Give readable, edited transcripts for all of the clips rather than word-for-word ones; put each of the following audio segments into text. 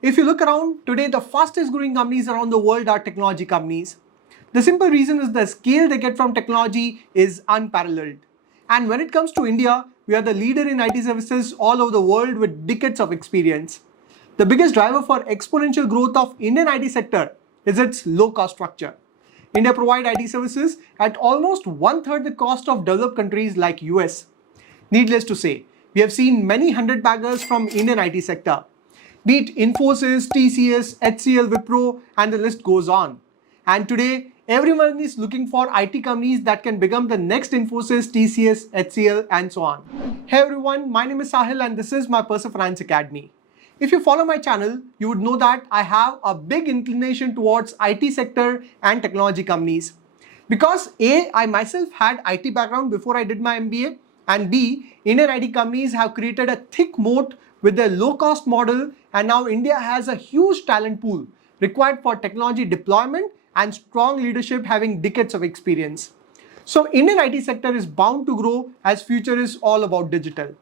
If you look around today, the fastest growing companies around the world are technology companies. The simple reason is the scale they get from technology is unparalleled. And when it comes to India, we are the leader in IT services all over the world with decades of experience. The biggest driver for exponential growth of Indian IT sector is its low cost structure. India provides IT services at almost one-third the cost of developed countries like US. Needless to say, we have seen many hundred baggers from Indian IT sector. Be it Infosys, TCS, HCL, Wipro, and the list goes on. And today, everyone is looking for IT companies that can become the next Infosys, TCS, HCL, and so on. Hey everyone, my name is Sahil and this is my Personal Finance Academy. If you follow my channel, you would know that I have a big inclination towards IT sector and technology companies. Because A, I myself had IT background before I did my MBA, and B, Indian IT companies have created a thick moat with their low-cost model, and now India has a huge talent pool required for technology deployment and strong leadership having decades of experience. So Indian IT sector is bound to grow as future is all about digital.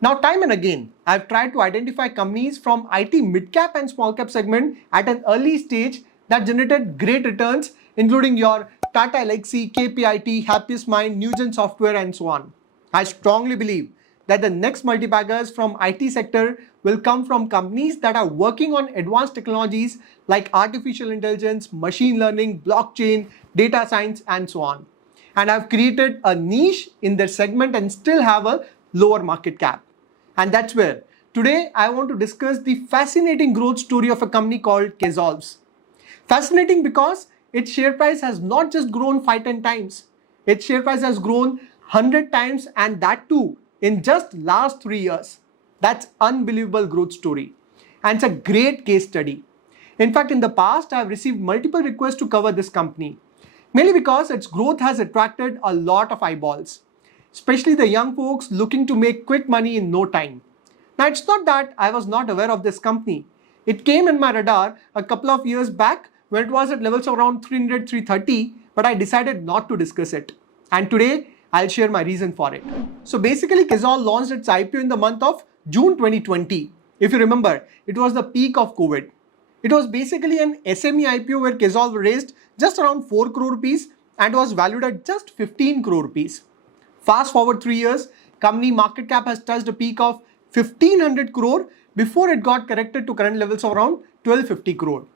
Now, time and again, I've tried to identify companies from IT mid-cap and small-cap segment at an early stage that generated great returns, including your Tata Elxsi, KPIT, Happiest Mind, Newgen Software, and so on. I strongly believe that the next multibaggers from IT sector will come from companies that are working on advanced technologies like artificial intelligence, machine learning, blockchain, data science, and so on. And I've created a niche in their segment and still have a lower market cap. And that's where today I want to discuss the fascinating growth story of a company called Ksolves. Fascinating because its share price has not just grown 5-10 times. Its share price has grown 100 times, and that too in just last 3 years. That's unbelievable growth story. And it's a great case study. In fact, in the past, I have received multiple requests to cover this company, mainly because its growth has attracted a lot of eyeballs, especially the young folks looking to make quick money in no time. Now, it's not that I was not aware of this company. It came in my radar a couple of years back when it was at levels of around 300, 330, but I decided not to discuss it. And today, I'll share my reason for it. So basically, Ksolves launched its IPO in the month of June 2020. If you remember, it was the peak of COVID. It was basically an SME IPO where Ksolves raised just around 4 crore rupees and was valued at just 15 crore rupees. Fast forward 3 years, company market cap has touched a peak of 1500 crore before it got corrected to current levels of around 1250 crore.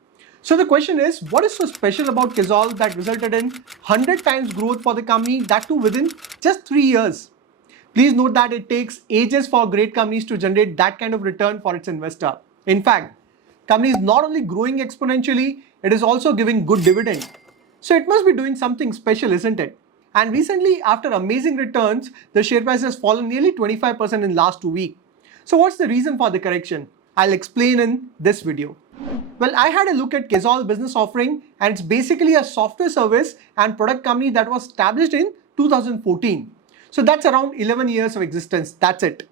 So the question is, what is so special about Ksolves that resulted in 100 times growth for the company, that too within just 3 years? Please note that it takes ages for great companies to generate that kind of return for its investor. In fact, company is not only growing exponentially, it is also giving good dividend. So it must be doing something special, isn't it? And recently, after amazing returns, the share price has fallen nearly 25% in last 2 weeks. So what's the reason for the correction? I'll explain in this video. Well, I had a look at Ksolves business offering, and it's basically a software service and product company that was established in 2014. So that's around 11 years of existence. That's it.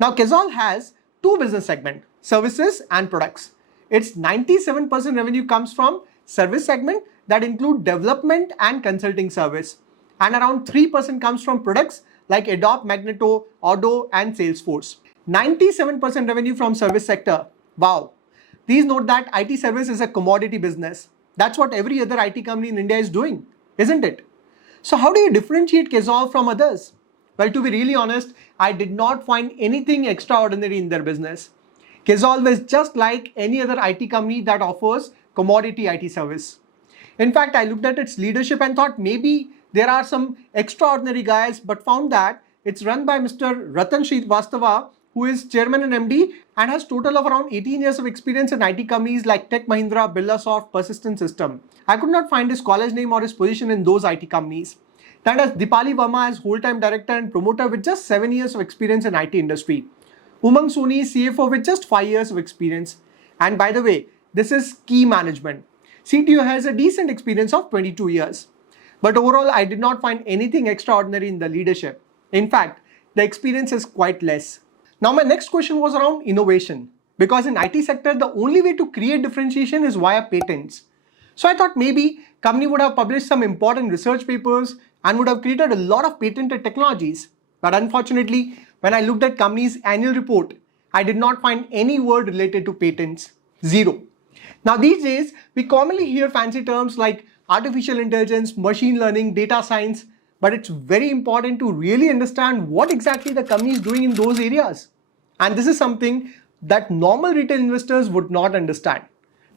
Now, Ksolves has two business segments, services and products. Its 97% revenue comes from service segment that include development and consulting service. And around 3% comes from products like Adobe Magneto, Odoo, and Salesforce. 97% revenue from service sector. Wow. Please note that IT service is a commodity business. That's what every other IT company in India is doing, isn't it? So how do you differentiate Ksolves from others? Well, to be really honest, I did not find anything extraordinary in their business. Ksolves is just like any other IT company that offers commodity IT service. In fact, I looked at its leadership and thought maybe there are some extraordinary guys, but found that it's run by Mr. Ratan Srivastava, who is chairman and MD and has total of around 18 years of experience in IT companies like Tech Mahindra, Birlasoft, Persistent System. I could not find his college name or his position in those IT companies. That has Dipali Verma as whole-time director and promoter with just 7 years of experience in IT industry. Umang Soni, CFO with just 5 years of experience. And by the way, this is key management. CTO has a decent experience of 22 years. But overall, I did not find anything extraordinary in the leadership. In fact, the experience is quite less. Now, my next question was around innovation. Because in IT sector, the only way to create differentiation is via patents. So I thought maybe company would have published some important research papers and would have created a lot of patented technologies. But unfortunately, when I looked at company's annual report, I did not find any word related to patents. Zero. Now these days, we commonly hear fancy terms like artificial intelligence, machine learning, data science, but it's very important to really understand what exactly the company is doing in those areas. And this is something that normal retail investors would not understand.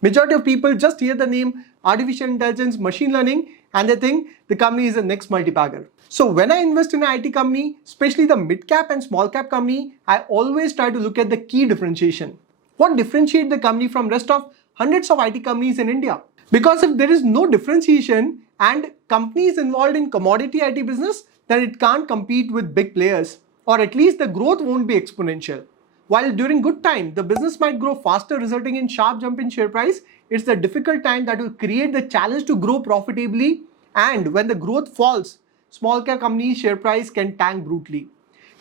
Majority of people just hear the name artificial intelligence, machine learning, and they think the company is the next multibagger. So when I invest in an IT company, especially the mid cap and small cap company, I always try to look at the key differentiation. What differentiates the company from rest of hundreds of IT companies in India? Because if there is no differentiation and companies involved in commodity IT business, then it can't compete with big players, or at least the growth won't be exponential. While during good time, the business might grow faster, resulting in sharp jump in share price, it's the difficult time that will create the challenge to grow profitably. And when the growth falls, small cap companies' share price can tank brutally.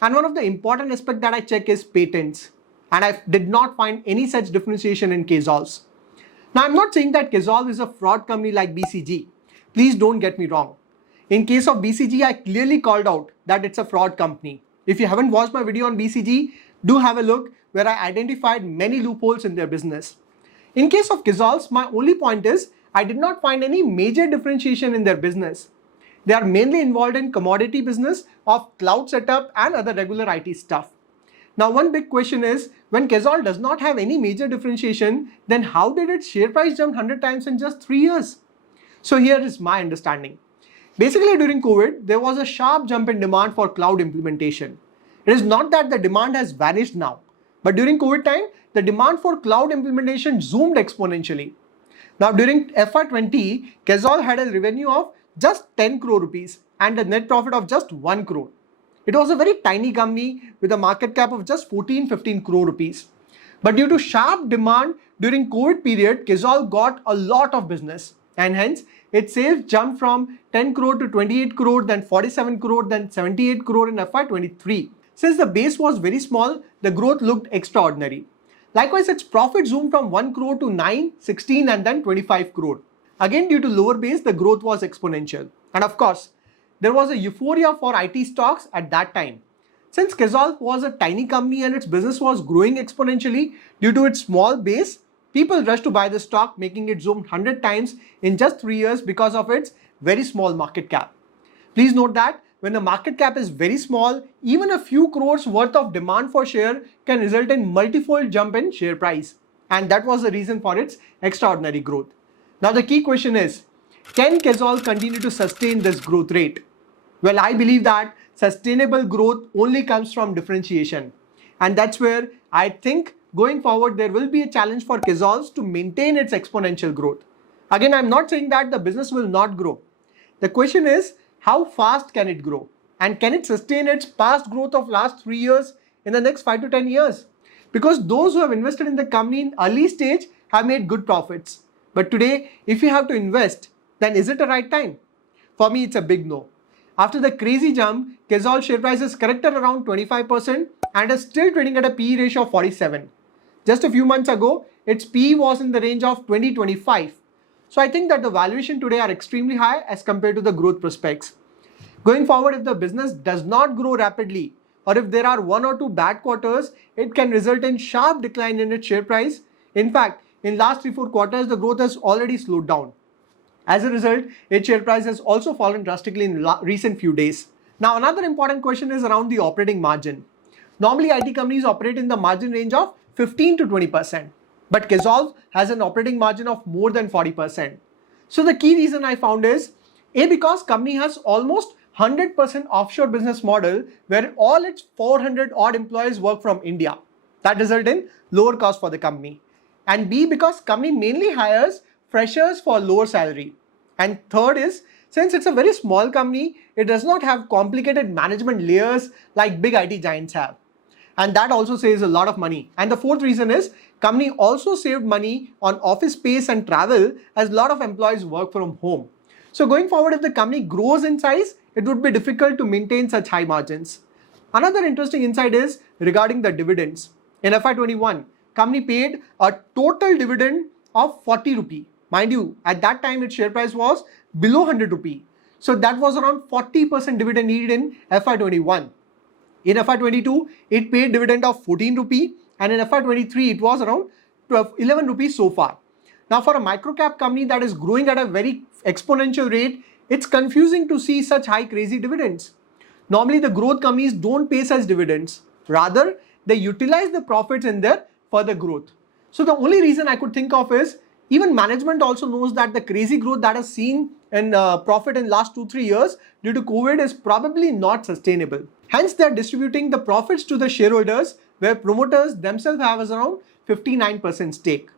And one of the important aspects that I check is patents. And I did not find any such differentiation in Ksolves. Now, I'm not saying that Ksolves is a fraud company like BCG. Please don't get me wrong. In case of BCG, I clearly called out that it's a fraud company. If you haven't watched my video on BCG, do have a look where I identified many loopholes in their business. In case of Ksolves, my only point is I did not find any major differentiation in their business. They are mainly involved in commodity business of cloud setup and other regular IT stuff. Now, one big question is, when Ksolves does not have any major differentiation, then how did its share price jump 100 times in just 3 years? So here is my understanding. Basically, during COVID, there was a sharp jump in demand for cloud implementation. It is not that the demand has vanished now, but during COVID time, the demand for cloud implementation zoomed exponentially. Now, during FY20, Ksolves had a revenue of just 10 crore rupees and a net profit of just 1 crore. It was a very tiny company with a market cap of just 14-15 crore rupees. But due to sharp demand during COVID period, Ksolves got a lot of business, and hence its sales jumped from 10 crore to 28 crore, then 47 crore, then 78 crore in FY23. Since the base was very small, the growth looked extraordinary. Likewise, its profit zoomed from 1 crore to 9, 16 and then 25 crore. Again, due to lower base, the growth was exponential. And of course, there was a euphoria for IT stocks at that time. Since Ksolves was a tiny company and its business was growing exponentially due to its small base, people rushed to buy the stock, making it zoom 100 times in just 3 years because of its very small market cap. Please note that when the market cap is very small, even a few crores worth of demand for share can result in multifold jump in share price. And that was the reason for its extraordinary growth. Now the key question is, can Ksolves continue to sustain this growth rate? Well, I believe that sustainable growth only comes from differentiation. And that's where I think going forward there will be a challenge for Ksolves to maintain its exponential growth. Again, I'm not saying that the business will not grow. The question is, how fast can it grow? And can it sustain its past growth of last 3 years in the next 5 to 10 years? Because those who have invested in the company in early stage have made good profits. But today, if you have to invest, then is it the right time? For me, it's a big no. After the crazy jump, Ksolves share price is corrected around 25% and is still trading at a PE ratio of 47. Just a few months ago, its PE was in the range of 20-25. So I think that the valuation today are extremely high as compared to the growth prospects. Going forward, if the business does not grow rapidly, or if there are 1 or 2 bad quarters, it can result in sharp decline in its share price. In fact, in last 3-4 quarters, the growth has already slowed down. As a result, its share price has also fallen drastically in recent few days. Now, another important question is around the operating margin. Normally, IT companies operate in the margin range of 15 to 20%. But Ksolves has an operating margin of more than 40%. So the key reason I found is, because company has almost 100% offshore business model where all its 400 odd employees work from India. That result in lower cost for the company. And B, because company mainly hires freshers for lower salary. And third is, since it's a very small company, it does not have complicated management layers like big IT giants have. And that also saves a lot of money. And the fourth reason is, company also saved money on office space and travel as a lot of employees work from home. So going forward, if the company grows in size, it would be difficult to maintain such high margins. Another interesting insight is regarding the dividends. In FY21, company paid a total dividend of 40 rupee. Mind you, at that time its share price was below 100 rupee. So that was around 40% dividend yield in FY21. In FY22, it paid dividend of 14 rupee, and in FY23 it was around 11 rupees so far. Now for a micro cap company that is growing at a very exponential rate, it's confusing to see such high crazy dividends. Normally the growth companies don't pay such dividends. Rather, they utilize the profits in their further growth. So the only reason I could think of is even management also knows that the crazy growth that is seen in profit in last 2-3 years due to COVID is probably not sustainable. Hence, they are distributing the profits to the shareholders, where promoters themselves have around 59% stake.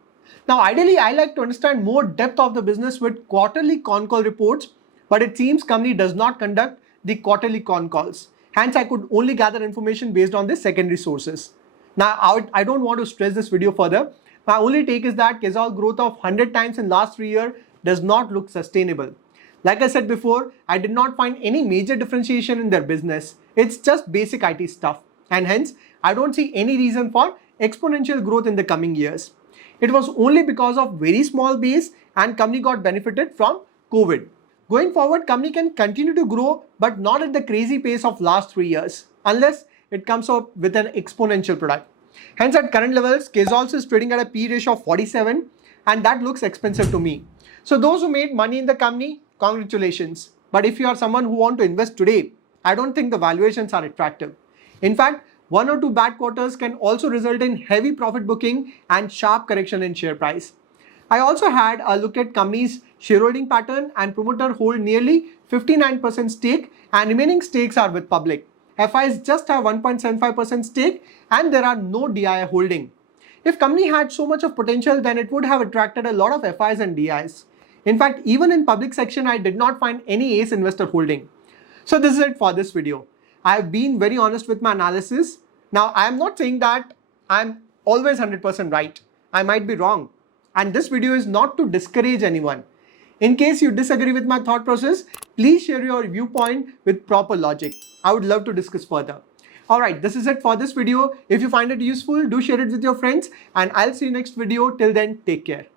Now, ideally, I like to understand more depth of the business with quarterly con call reports, but it seems company does not conduct the quarterly con calls. Hence, I could only gather information based on the secondary sources. Now, I don't want to stress this video further. My only take is that Ksolves growth of 100 times in last 3 years does not look sustainable. Like I said before, I did not find any major differentiation in their business. It's just basic IT stuff. And hence, I don't see any reason for exponential growth in the coming years. It was only because of very small base and company got benefited from COVID. Going forward, company can continue to grow, but not at the crazy pace of last 3 years, unless it comes up with an exponential product. Hence, at current levels, Ksolves is trading at a P ratio of 47, and that looks expensive to me. So those who made money in the company, congratulations. But if you are someone who want to invest today, I don't think the valuations are attractive. In fact, 1 or 2 bad quarters can also result in heavy profit booking and sharp correction in share price. I also had a look at company's shareholding pattern, and promoter hold nearly 59% stake and remaining stakes are with public. FIs just have 1.75% stake and there are no DI holding. If company had so much of potential, then it would have attracted a lot of FIs and DIs. In fact, even in public section, I did not find any ace investor holding. So this is it for this video. I have been very honest with my analysis. Now, I am not saying that I'm always 100% right. I might be wrong. And this video is not to discourage anyone. In case you disagree with my thought process, please share your viewpoint with proper logic. I would love to discuss further. Alright, this is it for this video. If you find it useful, do share it with your friends and I'll see you next video. Till then, take care.